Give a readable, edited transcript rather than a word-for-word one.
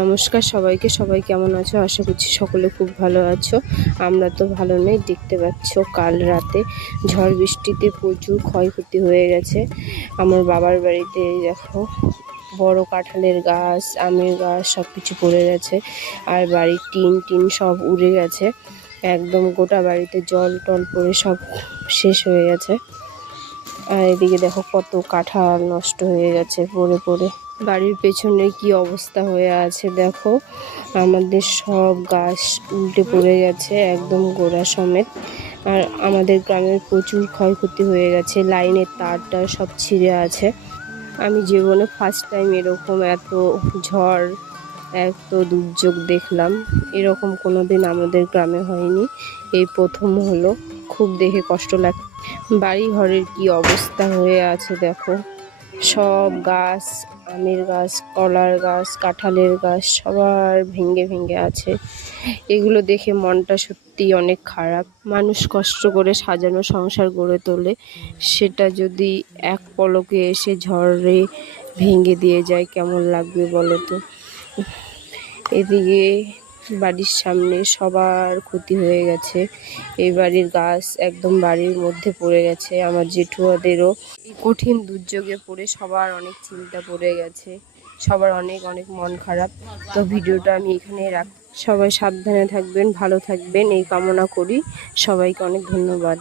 নমস্কার সবাইকে। সবাই কেমন আছো? আশা করছি সকলে খুব ভালো আছো। আমরা তো ভালো নেই। দেখতে পাচ্ছ কাল রাতে ঝড় বৃষ্টিতে প্রচুর ক্ষয়ক্ষতি হয়ে গেছে। আমার বাবার বাড়িতে দেখো বড় কাঁঠালের গাছ, আমের গাছ সব কিছু পড়ে গেছে। আর বাড়ির টিন সব উড়ে গেছে। একদম গোটা বাড়িতে জল টল পড়ে সব শেষ হয়ে গেছে। আর এদিকে দেখো কত কাঁঠাল নষ্ট হয়ে গেছে পড়ে পড়ে। বাড়ির পেছনে কি অবস্থা হয়ে আছে দেখো। আমাদের সব গাছ উল্টে পড়ে গেছে একদম গোড়া সমেত। আর আমাদের গ্রামের প্রচুর ক্ষয়ক্ষতি হয়ে গেছে। লাইনের তারটা সব ছিঁড়ে আছে। আমি জীবনে ফার্স্ট টাইম এরকম এত ঝড়, এত দুর্যোগ দেখলাম। এরকম কোনোদিন আমাদের গ্রামে হয়নি, এই প্রথম হলো। খুব দেখে কষ্ট লাগে। বাড়ি ঘরের কি অবস্থা হয়ে আছে দেখো। সব গাছ, আমের গাছ, কলার গাছ, কাঁঠালের গাছ সবার ভেঙে ভেঙে আছে। এগুলো দেখে মনটা সত্যি অনেক খারাপ। মানুষ কষ্ট করে সাজানো সংসার গড়ে তোলে, সেটা যদি এক পলকে এসে ঝড়ে ভেঙে দিয়ে যায় কেমন লাগবে বলো তো। এদিকে বাড়ির সামনে সবার ক্ষতি হয়ে গেছে। এই বাড়ির গাছ একদম বাড়ির মধ্যে পড়ে গেছে। আমার জেঠুয়াদেরও এই কঠিন দুর্যোগে পড়ে সবার অনেক চিন্তা পড়ে গেছে। সবার অনেক অনেক মন খারাপ। তো ভিডিওটা আমি এখানে সবাই সাবধানে থাকবেন, ভালো থাকবেন এই কামনা করি। সবাইকে অনেক ধন্যবাদ।